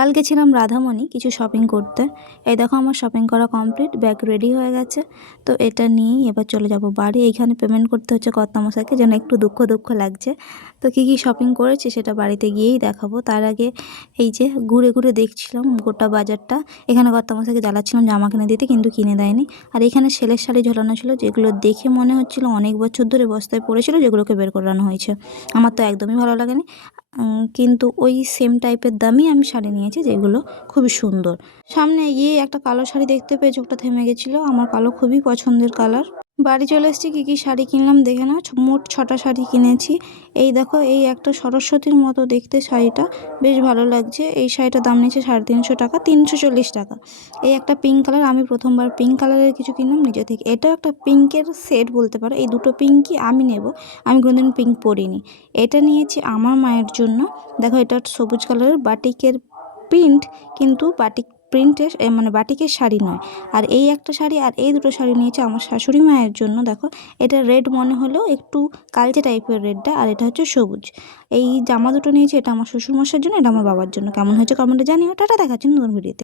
কাল গেছিলাম রাধামণি কিছু শপিং করতে। এই দেখো আমার শপিং করা কমপ্লিট, ব্যাগ রেডি হয়ে গেছে। তো এটা নিয়েই এবার চলে যাব বাড়ি। এইখানে পেমেন্ট করতে হচ্ছে কর্তামশাইকে, যেন একটু দুঃখ দুঃখ লাগছে। তো কী কী শপিং করেছি সেটা বাড়িতে গিয়েই দেখাবো। তার আগে এই যে ঘুরে ঘুরে দেখছিলাম গোটা বাজারটা। এখানে কর্তামশাইকে জ্বালাচ্ছিলাম জামা কিনে দিতে, কিন্তু কিনে দেয়নি। আর এখানে সেলের শাড়ি ঝোলানো ছিল, যেগুলো দেখে মনে হচ্ছিল অনেক বছর ধরে বস্তায় পড়েছিল, যেগুলোকে বের করানো হয়েছে। আমার তো একদমই ভালো লাগেনি, কিন্তু ওই সেম টাইপের দামই আমি শাড়ি নিয়েছি, যেগুলো খুবই সুন্দর। সামনে এগিয়ে একটা কালো শাড়ি দেখতে পেয়ে চোখটা থেমে গেছিলো। আমার কালো খুবই পছন্দের কালার। বাড়ি চলে এসেছি, কী কী শাড়ি কিনলাম দেখে নাও। মোট 6টা শাড়ি কিনেছি। এই দেখো, এই একটা সরস্বতীর মতো দেখতে শাড়িটা বেশ ভালো লাগছে। এই শাড়িটার দাম নিয়েছে 350 টাকা, 340 টাকা। এই একটা পিঙ্ক কালার, আমি প্রথমবার পিঙ্ক কালারের কিছু কিনলাম নিজে থেকে। এটাও একটা পিঙ্কের সেট বলতে পারো। এই দুটো পিঙ্কই আমি নেব, আমি কোনোদিন পিঙ্ক পরিনি। এটা নিয়েছি আমার মায়ের জন্য। দেখো, এটা সবুজ কালারের বাটিকের প্রিন্ট, কিন্তু বাটিক প্রিন্টের মানে বাটিকের শাড়ি নয়। আর এই একটা শাড়ি আর এই দুটো শাড়ি নিয়েছে আমার শাশুড়ি মায়ের জন্য। দেখো, এটা রেড মনে হলেও একটু কালচে টাইপের রেডটা, আর এটা হচ্ছে সবুজ। এই জামা দুটো নিয়েছি, এটা আমার শ্বশুরমশাইয়ের জন্য, এটা আমার বাবার জন্য। কেমন হয়েছে কমেন্টে জানিও। টাটা, দেখাচ্ছি নতুন ভিডিওতে।